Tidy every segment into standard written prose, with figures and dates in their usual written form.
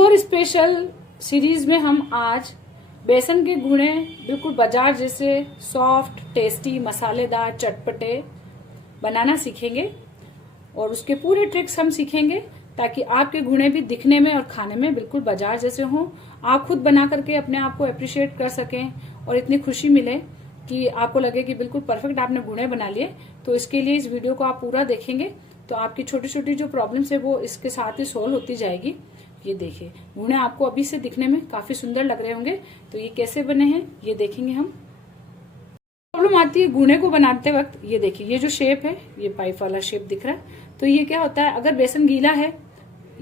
Gangaur special series में हम आज बेसन के गुणे बिल्कुल बाजार जैसे सॉफ्ट, टेस्टी, मसालेदार, चटपटे बनाना सीखेंगे और उसके पूरे ट्रिक्स हम सीखेंगे ताकि आपके गुणे भी दिखने में और खाने में बिल्कुल बाजार जैसे हों। आप खुद बना करके अपने आप को अप्रिशिएट कर सकें और इतनी खुशी मिले कि आपको लगे कि बिल्कुल परफेक्ट आपने गुणे बना लिए। तो इसके लिए इस वीडियो को आप पूरा देखेंगे तो आपकी छोटी छोटी जो प्रॉब्लम्स है वो इसके साथ ही सोल्व होती जाएगी। ये देखिए, गुणे आपको अभी से दिखने में काफी सुंदर लग रहे होंगे। तो ये कैसे बने हैं ये देखेंगे हम। प्रॉब्लम आती है गुणे को बनाते वक्त। ये देखिए, ये जो शेप है ये पाइप वाला शेप दिख रहा है। तो ये क्या होता है, अगर बेसन गीला है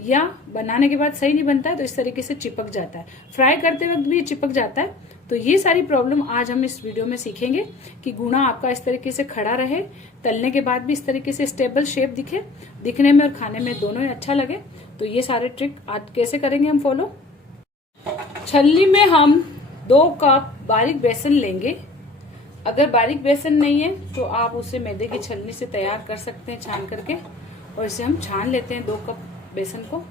या बनाने के बाद सही नहीं बनता है तो इस तरीके से चिपक जाता है। फ्राई करते वक्त भी ये चिपक जाता है। तो ये सारी प्रॉब्लम आज हम इस वीडियो में सीखेंगे कि गुणा आपका इस तरीके से खड़ा रहे, तलने के बाद भी इस तरीके से स्टेबल शेप दिखे, दिखने में और खाने में दोनों ही अच्छा लगे। तो ये सारे ट्रिक आज कैसे करेंगे हम फॉलो। छलनी में हम 2 कप बारीक बेसन लेंगे। अगर बारीक बेसन नहीं है तो आप उसे मैदे की छलनी से तैयार कर सकते हैं छान करके। और इसे हम छान लेते हैं 2 कप बेसन को।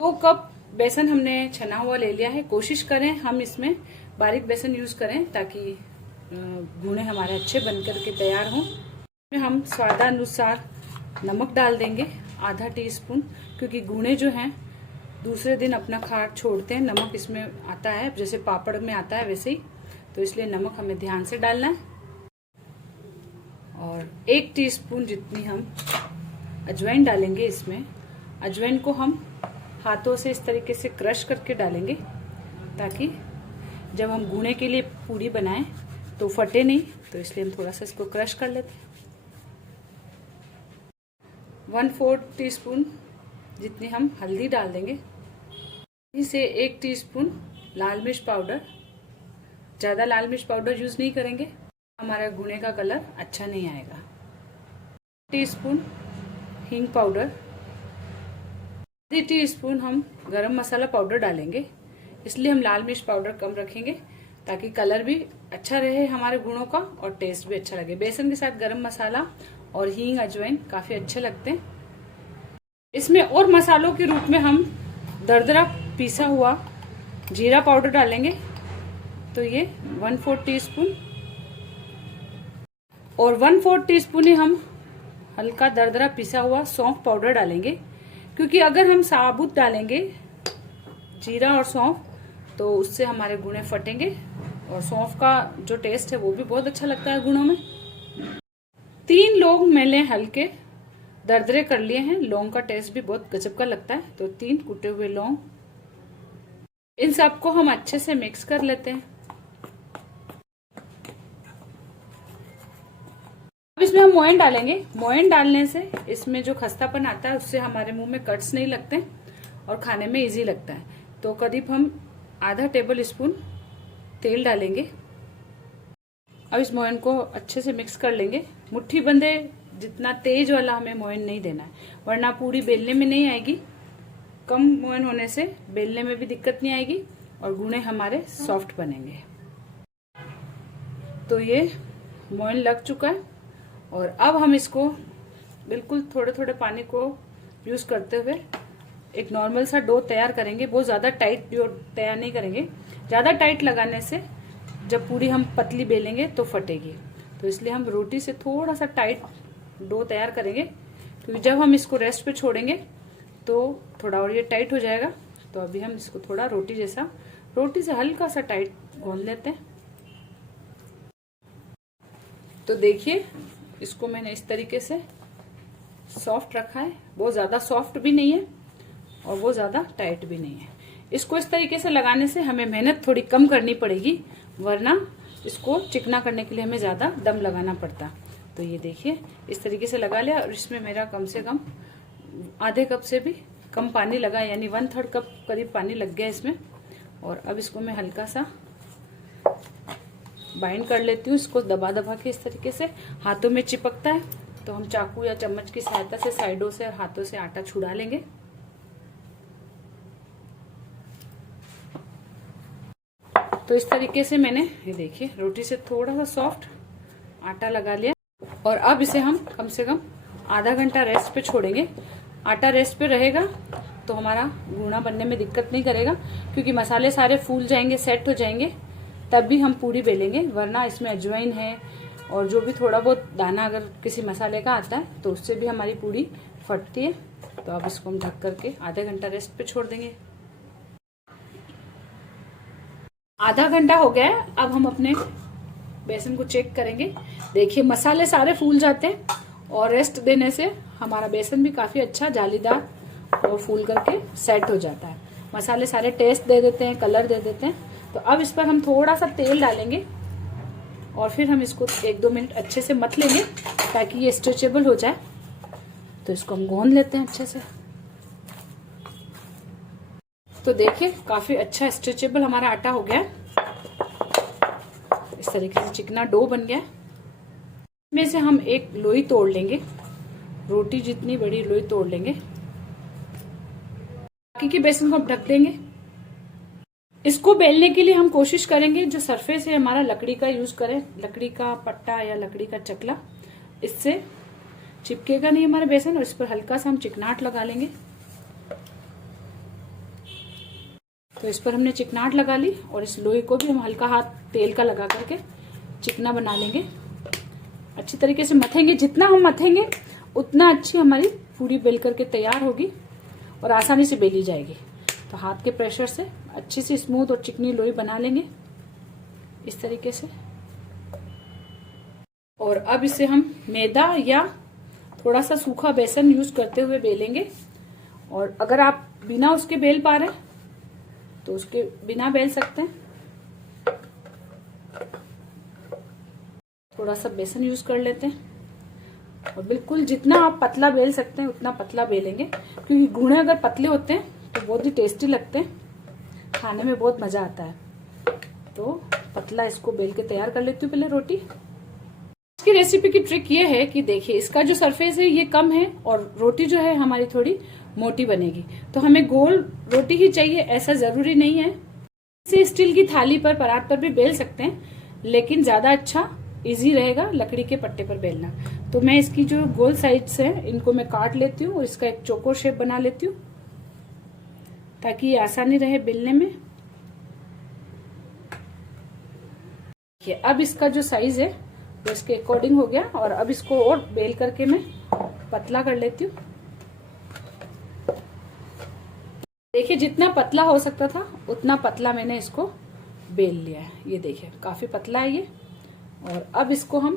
2 कप बेसन हमने छना हुआ ले लिया है। कोशिश करें हम इसमें बारीक बेसन यूज करें ताकि गुणे हमारे अच्छे बनकर के तैयार हों। हम स्वादानुसार नमक डाल देंगे, आधा टीस्पून, क्योंकि गुणे जो हैं दूसरे दिन अपना खाट छोड़ते हैं। नमक इसमें आता है जैसे पापड़ में आता है वैसे ही, तो इसलिए नमक हमें ध्यान से डालना है। और 1 टीस्पून जितनी हम अजवाइन डालेंगे इसमें। अजवाइन को हम हाथों से इस तरीके से क्रश करके डालेंगे ताकि जब हम गुणे के लिए पूरी बनाएं तो फटे नहीं। तो इसलिए हम थोड़ा सा इसको क्रश कर लेते हैं। 1/4 टीस्पून जितनी हम हल्दी डाल देंगे। इसे 1 टीस्पून लाल मिर्च पाउडर। ज्यादा लाल मिर्च पाउडर यूज नहीं करेंगे, हमारा गुणे का कलर अच्छा नहीं आएगा। टीस्पून हींग पाउडर। 1 टीस्पून हम गरम मसाला पाउडर डालेंगे। इसलिए हम लाल मिर्च पाउडर कम रखेंगे ताकि कलर भी अच्छा रहे हमारे गुणों का और टेस्ट भी अच्छा लगे। बेसन के साथ गरम मसाला और हींग, अजवाइन काफी अच्छे लगते हैं। इसमें और मसालों के रूप में हम दरदरा पीसा हुआ जीरा पाउडर डालेंगे। तो ये 1/4 टीस्पून और 1/4 टीस्पून ही हम हल्का दरदरा पिसा हुआ सौंफ पाउडर डालेंगे, क्योंकि अगर हम साबुत डालेंगे जीरा और सौंफ तो उससे हमारे गुणे फटेंगे और सौंफ का जो टेस्ट है वो भी बहुत अच्छा लगता है गुणों में। 3 लौंग मैंने हल्के दरदरे कर लिए हैं। लौंग का टेस्ट भी बहुत गजब का लगता है। तो 3 कुटे हुए लौंग, इन सबको हम अच्छे से मिक्स कर लेते हैं। अब इसमें हम मोयन डालेंगे। मोयन डालने से इसमें जो खस्तापन आता है उससे हमारे मुंह में कट्स नहीं लगते और खाने में इजी लगता है। तो करीब हम आधा टेबल स्पून तेल डालेंगे। अब इस मोयन को अच्छे से मिक्स कर लेंगे। मुट्ठी बंदे जितना तेज वाला हमें मोयन नहीं देना है, वरना पूरी बेलने में नहीं आएगी। कम मोयन होने से बेलने में भी दिक्कत नहीं आएगी और गुणे हमारे सॉफ्ट बनेंगे। तो ये मोयन लग चुका है और अब हम इसको बिल्कुल थोड़े थोड़े पानी को यूज करते हुए एक नॉर्मल सा डो तैयार करेंगे। बहुत ज्यादा टाइट डो तैयार नहीं करेंगे, ज्यादा टाइट लगाने से जब पूरी हम पतली बेलेंगे तो फटेगी। तो इसलिए हम रोटी से थोड़ा सा टाइट डो तैयार करेंगे, क्योंकि जब हम इसको रेस्ट पे छोड़ेंगे तो थोड़ा और ये टाइट हो जाएगा। तो अभी हम इसको थोड़ा रोटी से हल्का सा टाइट गूंथ लेते हैं। तो देखिए, इसको मैंने इस तरीके से सॉफ्ट रखा है। बहुत ज्यादा सॉफ्ट भी नहीं है और वो ज्यादा टाइट भी नहीं है। इसको इस तरीके से लगाने से हमें मेहनत थोड़ी कम करनी पड़ेगी, वरना इसको चिकना करने के लिए हमें ज्यादा दम लगाना पड़ता। तो ये देखिए, इस तरीके से लगा लिया और इसमें मेरा कम से कम आधे कप से भी कम पानी लगा, यानी 1/3 कप करीब पानी लग गया इसमें। और अब इसको मैं हल्का सा बाइंड कर लेती हूँ। इसको दबा दबा के इस तरीके से हाथों में चिपकता है तो हम चाकू या चम्मच की सहायता से साइडों से और हाथों से आटा छुड़ा लेंगे। तो इस तरीके से मैंने ये देखिए रोटी से थोड़ा सा सॉफ्ट आटा लगा लिया और अब इसे हम कम से कम आधा घंटा रेस्ट पे छोड़ेंगे। आटा रेस्ट पे रहेगा तो हमारा घूना बनने में दिक्कत नहीं करेगा, क्योंकि मसाले सारे फूल जाएंगे, सेट हो जाएंगे, तब भी हम पूड़ी बेलेंगे। वरना इसमें अजवाइन है और जो भी थोड़ा बहुत दाना अगर किसी मसाले का आता है तो उससे भी हमारी पूड़ी फटती है। तो अब इसको हम ढक करके आधे घंटा रेस्ट पे छोड़ देंगे। आधा घंटा हो गया है। अब हम अपने बेसन को चेक करेंगे। देखिए मसाले सारे फूल जाते हैं और रेस्ट देने से हमारा बेसन भी काफी अच्छा जालीदार और फूल करके सेट हो जाता है। मसाले सारे टेस्ट दे देते हैं, कलर दे देते हैं। तो अब इस पर हम थोड़ा सा तेल डालेंगे और फिर हम इसको 1-2 मिनट अच्छे से मथ लेंगे ताकि ये स्ट्रेचेबल हो जाए। तो इसको हम गूंद लेते हैं अच्छे से। तो देखिए काफी अच्छा स्ट्रेचेबल हमारा आटा हो गया है। इस तरीके से चिकना डो बन गया है। इसमें से हम एक लोई तोड़ लेंगे, रोटी जितनी बड़ी लोई तोड़ लेंगे। बाकी के बेसन को हम ढक देंगे। इसको बेलने के लिए हम कोशिश करेंगे जो सरफेस है हमारा लकड़ी का यूज करें, लकड़ी का पट्टा या लकड़ी का चकला। इससे चिपकेगा नहीं हमारा बेसन और इस पर हल्का सा हम चिकनाहट लगा लेंगे। तो इस पर हमने चिकनाहट लगा ली और इस लोई को भी हम हल्का हाथ तेल का लगा करके चिकना बना लेंगे। अच्छी तरीके से मथेंगे। जितना हम मथेंगे उतना अच्छी हमारी पूरी बेल करके तैयार होगी और आसानी से बेली जाएगी। तो हाथ के प्रेशर से अच्छी सी स्मूथ और चिकनी लोई बना लेंगे इस तरीके से। और अब इसे हम मैदा या थोड़ा सा सूखा बेसन यूज करते हुए बेलेंगे। और अगर आप बिना उसके बेल पा रहे तो उसके बिना बेल सकते हैं। थोड़ा सा बेसन यूज कर लेते हैं और बिल्कुल जितना आप पतला बेल सकते हैं उतना पतला बेलेंगे, क्योंकि घूणे अगर पतले होते हैं तो बहुत ही टेस्टी लगते हैं, खाने में बहुत मजा आता है। तो पतला इसको बेल के तैयार कर लेती हूँ पहले रोटी। इसकी रेसिपी की ट्रिक ये है कि देखिए इसका जो सरफेस है ये कम है और रोटी जो है हमारी थोड़ी मोटी बनेगी। तो हमें गोल रोटी ही चाहिए ऐसा जरूरी नहीं है। इसे स्टील की थाली पर, परात पर भी बेल सकते हैं, लेकिन ज्यादा अच्छा इजी रहेगा लकड़ी के पट्टे पर बेलना। तो मैं इसकी जो गोल साइड्स है इनको मैं काट लेती हूँ और इसका एक चौकोर शेप बना लेती हूँ ताकि ये आसानी रहे बेलने में। अब इसका जो साइज है वो इसके अकॉर्डिंग हो गया और अब इसको और बेल करके मैं पतला कर लेती हूँ। देखिए जितना पतला हो सकता था उतना पतला मैंने इसको बेल लिया है। ये देखिए काफी पतला है ये। और अब इसको हम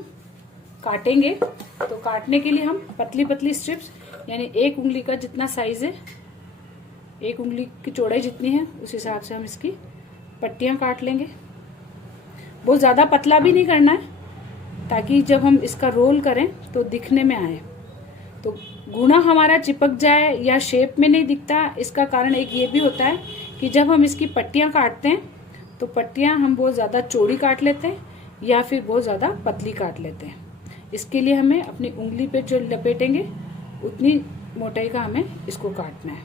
काटेंगे। तो काटने के लिए हम पतली पतली स्ट्रिप्स, यानी 1 उंगली का जितना साइज है, 1 उंगली की चौड़ाई जितनी है उस हिसाब से हम इसकी पट्टियां काट लेंगे। बहुत ज्यादा पतला भी नहीं करना है ताकि जब हम इसका रोल करें तो दिखने में आए। तो घुना हमारा चिपक जाए या शेप में नहीं दिखता, इसका कारण एक ये भी होता है कि जब हम इसकी पट्टियां काटते हैं तो पट्टियां हम बहुत ज्यादा चौड़ी काट लेते हैं या फिर बहुत ज्यादा पतली काट लेते हैं। इसके लिए हमें अपनी उंगली पे जो लपेटेंगे उतनी मोटाई का हमें इसको काटना है।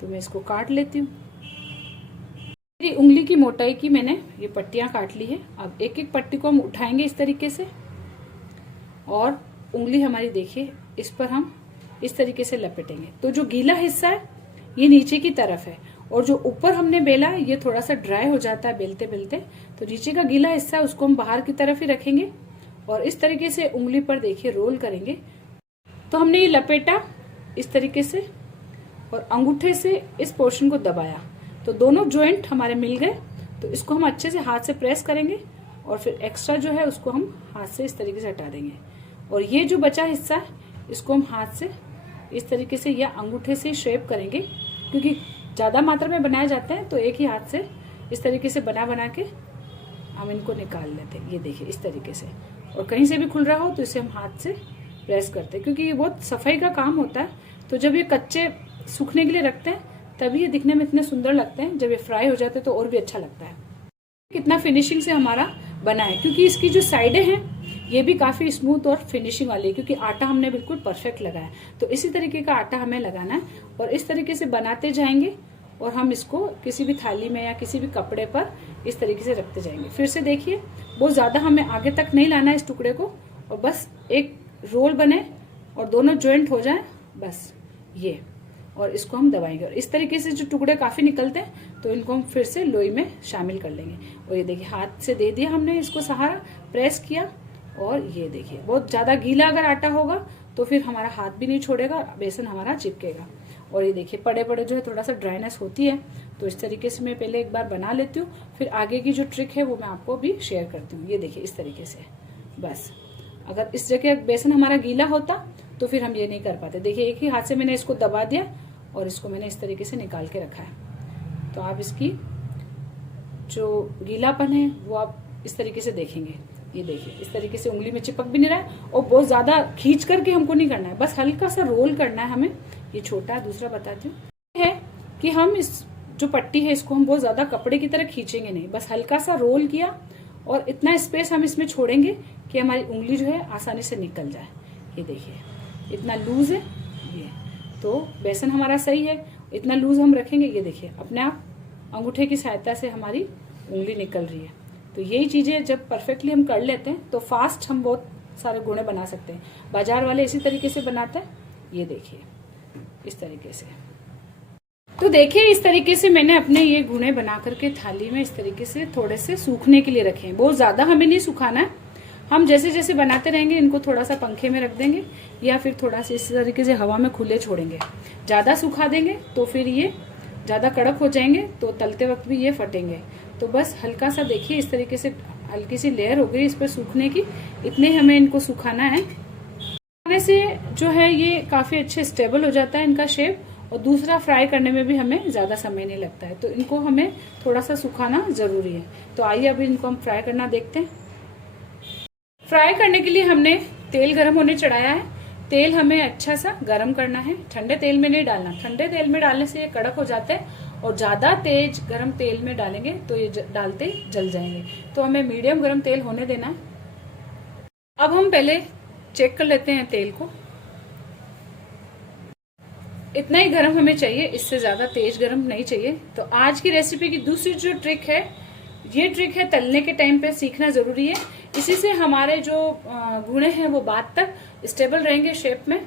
तो मैं इसको काट लेती हूँ। मेरी उंगली की मोटाई की मैंने ये पट्टियां काट ली है। अब एक एक पट्टी को हम उठाएंगे इस तरीके से और उंगली हमारी देखिए इस पर हम इस तरीके से लपेटेंगे। तो जो गीला हिस्सा है ये नीचे की तरफ है और जो ऊपर हमने बेला है ये थोड़ा सा ड्राई हो जाता है बेलते बेलते। तो नीचे का गीला हिस्सा है उसको हम बाहर की तरफ ही रखेंगे और इस तरीके से उंगली पर देखिए रोल करेंगे। तो हमने ये लपेटा इस तरीके से और अंगूठे से इस पोर्शन को दबाया तो दोनों जॉइंट हमारे मिल गए। तो इसको हम अच्छे से हाथ से प्रेस करेंगे और फिर एक्स्ट्रा जो है उसको हम हाथ से इस तरीके से हटा देंगे। और ये जो बचा हिस्सा है इसको हम हाथ से इस तरीके से या अंगूठे से शेप करेंगे, क्योंकि ज्यादा मात्रा में बनाए जाते हैं तो एक ही हाथ से इस तरीके से बना बना के हम इनको निकाल लेते हैं। ये देखिए इस तरीके से। और कहीं से भी खुल रहा हो तो इसे हम हाथ से प्रेस करते हैं, क्योंकि ये बहुत सफाई का काम होता है। तो जब ये कच्चे सूखने के लिए रखते हैं तभी ये दिखने में इतने सुंदर लगते हैं, जब ये फ्राई हो जाते हैं तो और भी अच्छा लगता है। कितना फिनिशिंग से हमारा बना है, क्योंकि इसकी जो साइडें हैं ये भी काफी स्मूथ और फिनिशिंग वाली है, क्योंकि आटा हमने बिल्कुल परफेक्ट लगाया। तो इसी तरीके का आटा हमें लगाना है और इस तरीके से बनाते जाएंगे और हम इसको किसी भी थाली में या किसी भी कपड़े पर इस तरीके से रखते जाएंगे। फिर से देखिए बहुत ज्यादा हमें आगे तक नहीं लाना है इस टुकड़े को, और बस एक रोल बने और दोनों ज्वाइंट हो जाए, बस ये। और इसको हम दबाएंगे। और इस तरीके से जो टुकड़े काफी निकलते हैं तो इनको हम फिर से लोई में शामिल कर लेंगे। और ये देखिए हाथ से दे दिया हमने इसको सहारा, प्रेस किया, और ये देखिए बहुत ज्यादा गीला अगर आटा होगा तो फिर हमारा हाथ भी नहीं छोड़ेगा, बेसन हमारा चिपकेगा। और ये देखिए पड़े पड़े जो है थोड़ा सा ड्राइनेस होती है, तो इस तरीके से मैं पहले एक बार बना लेती हूँ, फिर आगे की जो ट्रिक है वो मैं आपको भी शेयर करती हूँ। ये देखिए इस तरीके से, बस अगर इस जगह बेसन हमारा गीला होता तो फिर हम ये नहीं कर पाते। देखिए एक ही हाथ से मैंने इसको दबा दिया और इसको मैंने इस तरीके से निकाल के रखा है। तो आप इसकी जो गीलापन है वो आप इस तरीके से देखेंगे। ये देखिए इस तरीके से उंगली में चिपक भी नहीं रहा है और बहुत ज्यादा खींच करके हमको नहीं करना है, बस हल्का सा रोल करना है हमें। ये छोटा दूसरा बताती हूँ है कि हम इस जो पट्टी है इसको हम बहुत ज्यादा कपड़े की तरह खींचेंगे नहीं, बस हल्का सा रोल किया और इतना स्पेस हम इसमें छोड़ेंगे कि हमारी उंगली जो है आसानी से निकल जाए। ये देखिए इतना लूज है ये, तो बेसन हमारा सही है, इतना लूज हम रखेंगे। ये देखिए अपने आप अंगूठे की सहायता से हमारी उंगली निकल रही है। तो यही चीजें जब परफेक्टली हम कर लेते हैं तो फास्ट हम बहुत सारे गुणे बना सकते हैं। बाजार वाले इसी तरीके से बनाते हैं, ये देखिए इस तरीके से। तो देखिए इस तरीके से मैंने अपने ये गुणे बना करके थाली में इस तरीके से थोड़े से सूखने के लिए रखे हैं। बहुत ज्यादा हमें नहीं सुखाना है, हम जैसे जैसे बनाते रहेंगे इनको थोड़ा सा पंखे में रख देंगे या फिर थोड़ा सा इस तरीके से हवा में खुले छोड़ेंगे। ज्यादा सुखा देंगे तो फिर ये ज्यादा कड़क हो जाएंगे, तो तलते वक्त भी ये फटेंगे। तो बस हल्का सा देखिए इस तरीके से हल्की सी लेयर हो गई इस पर सूखने की, इतने हमें इनको सुखाना है। सुखाने से जो है ये काफी अच्छे स्टेबल हो जाता है इनका शेप, और दूसरा फ्राई करने में भी हमें ज्यादा समय नहीं लगता है। तो इनको हमें थोड़ा सा सुखाना जरूरी है। तो आइए अभी इनको हम फ्राई करना देखते हैं। फ्राई करने के लिए हमने तेल गर्म होने चढ़ाया है। तेल हमें अच्छा सा गर्म करना है, ठंडे तेल में नहीं डालना। ठंडे तेल में डालने से ये कड़क हो जाते हैं और ज्यादा तेज गर्म तेल में डालेंगे तो ये डालते जल जाएंगे। तो हमें मीडियम गर्म तेल होने देना है। अब हम पहले चेक कर लेते हैं तेल को, इतना ही गर्म हमें चाहिए, इससे ज्यादा तेज गर्म नहीं चाहिए। तो आज की रेसिपी की दूसरी जो ट्रिक है, ये ट्रिक है तलने के टाइम पे सीखना जरूरी है। इसी से हमारे जो गुणे हैं वो बाद तक स्टेबल रहेंगे शेप में।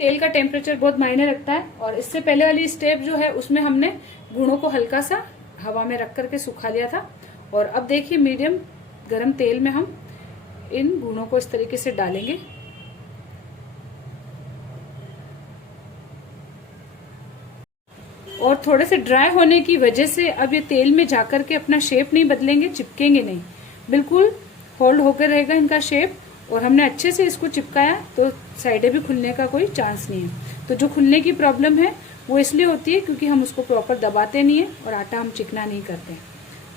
तेल का टेम्परेचर बहुत मायने रखता है। और इससे पहले वाली स्टेप जो है उसमें हमने गुणों को हल्का सा हवा में रख करके सुखा लिया था। और अब देखिए मीडियम गर्म तेल में हम इन गुणों को इस तरीके से डालेंगे। और थोड़े से ड्राई होने की वजह से अब ये तेल में जाकर के अपना शेप नहीं बदलेंगे, चिपकेंगे नहीं, बिल्कुल होल्ड होकर रहेगा इनका शेप। और हमने अच्छे से इसको चिपकाया तो साइडें भी खुलने का कोई चांस नहीं है। तो जो खुलने की प्रॉब्लम है वो इसलिए होती है क्योंकि हम उसको प्रॉपर दबाते नहीं है और आटा हम चिकना नहीं करते।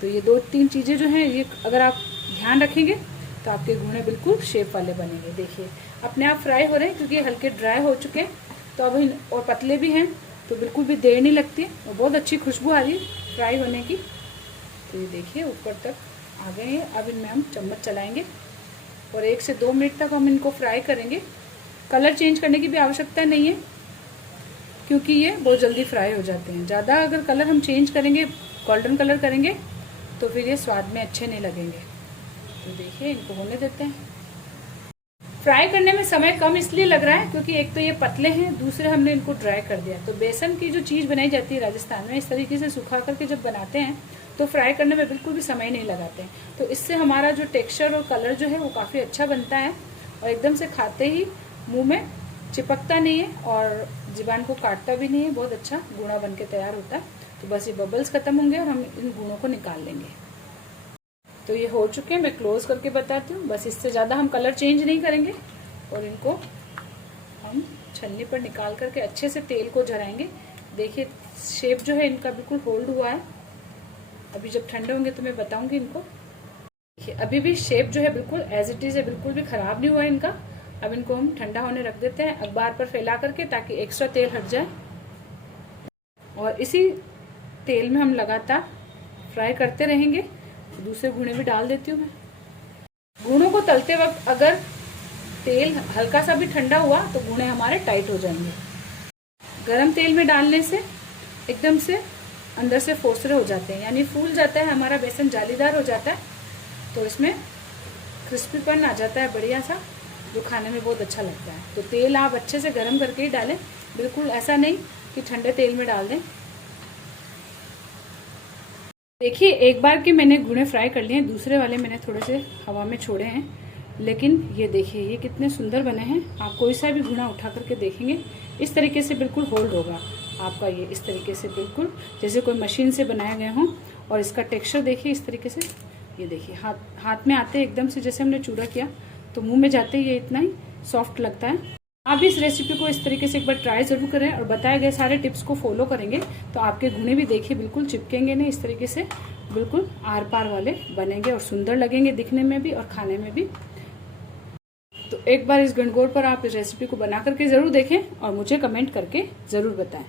तो ये 2-3 चीजें जो है ये अगर आप ध्यान रखेंगे तो आपके गुणे बिल्कुल शेप वाले बनेंगे। देखिए अपने आप फ्राई हो रहे हैं क्योंकि हल्के ड्राई हो चुके हैं। तो अभी और पतले भी हैं तो बिल्कुल भी देर नहीं लगती और बहुत अच्छी खुशबू आ रही है फ्राई होने की। तो ये देखिए ऊपर तक आ गए हैं। अब इनमें हम चम्मच चलाएंगे और 1 से 2 मिनट तक हम इनको फ्राई करेंगे। कलर चेंज करने की भी आवश्यकता नहीं है क्योंकि ये बहुत जल्दी फ्राई हो जाते हैं। ज़्यादा अगर कलर हम चेंज करेंगे, गोल्डन कलर करेंगे, तो फिर ये स्वाद में अच्छे नहीं लगेंगे। तो देखिए इनको होने देते हैं। फ्राई करने में समय कम इसलिए लग रहा है क्योंकि एक तो ये पतले हैं, दूसरे हमने इनको ड्राई कर दिया। तो बेसन की जो चीज़ बनाई जाती है राजस्थान में, इस तरीके से सुखा करके जब बनाते हैं तो फ्राई करने में बिल्कुल भी समय नहीं लगाते हैं। तो इससे हमारा जो टेक्सचर और कलर जो है वो काफ़ी अच्छा बनता है और एकदम से खाते ही मुंह में चिपकता नहीं है और ज़ुबान को काटता भी नहीं है। बहुत अच्छा गुणा बन के तैयार होता है। तो बस ये बबल्स खत्म होंगे और हम इन गुणों को निकाल लेंगे। तो ये हो चुके हैं, मैं क्लोज करके बताती हूँ। बस इससे ज़्यादा हम कलर चेंज नहीं करेंगे और इनको हम छन्नी पर निकाल करके अच्छे से तेल को झराएंगे। देखिए शेप जो है इनका बिल्कुल होल्ड हुआ है। अभी जब ठंडे होंगे तो मैं बताऊंगी इनको। देखिए अभी भी शेप जो है बिल्कुल एज इट इज है, बिल्कुल भी खराब नहीं हुआ है इनका। अब इनको हम ठंडा होने रख देते हैं अखबार पर फैला करके ताकि एक्स्ट्रा तेल हट जाए। और इसी तेल में हम लगातार फ्राई करते रहेंगे। दूसरे गुणे भी डाल देती हूँ मैं। गुणों को तलते वक्त अगर तेल हल्का सा भी ठंडा हुआ तो गुणे हमारे टाइट हो जाएंगे। गरम तेल में डालने से एकदम से अंदर से फोसरे हो जाते हैं, यानी फूल जाता है, हमारा बेसन जालीदार हो जाता है। तो इसमें क्रिस्पीपन आ जाता है बढ़िया सा, जो खाने में बहुत अच्छा लगता है। तो तेल आप अच्छे से गर्म करके ही डालें, बिल्कुल ऐसा नहीं कि ठंडे तेल में डाल दें। देखिए एक बार के मैंने गुणे फ्राई कर लिए हैं, दूसरे वाले मैंने थोड़े से हवा में छोड़े हैं, लेकिन ये देखिए ये कितने सुंदर बने हैं। आप कोई सा भी गुणा उठा करके देखेंगे इस तरीके से बिल्कुल होल्ड होगा आपका, ये इस तरीके से बिल्कुल जैसे कोई मशीन से बनाए गए हों। और इसका टेक्सचर देखिए इस तरीके से, ये देखिए हाथ में आते एकदम से जैसे हमने चूड़ा किया तो मुंह में जाते ही ये इतना ही सॉफ्ट लगता है। आप भी इस रेसिपी को इस तरीके से एक बार ट्राई जरूर करें और बताए गए सारे टिप्स को फॉलो करेंगे तो आपके गुणे भी देखिए बिल्कुल चिपकेंगे नहीं, इस तरीके से बिल्कुल आर पार वाले बनेंगे और सुंदर लगेंगे दिखने में भी और खाने में भी। तो एक बार इस गणगौर पर आप इस रेसिपी को बना करके ज़रूर देखें और मुझे कमेंट करके ज़रूर बताएं।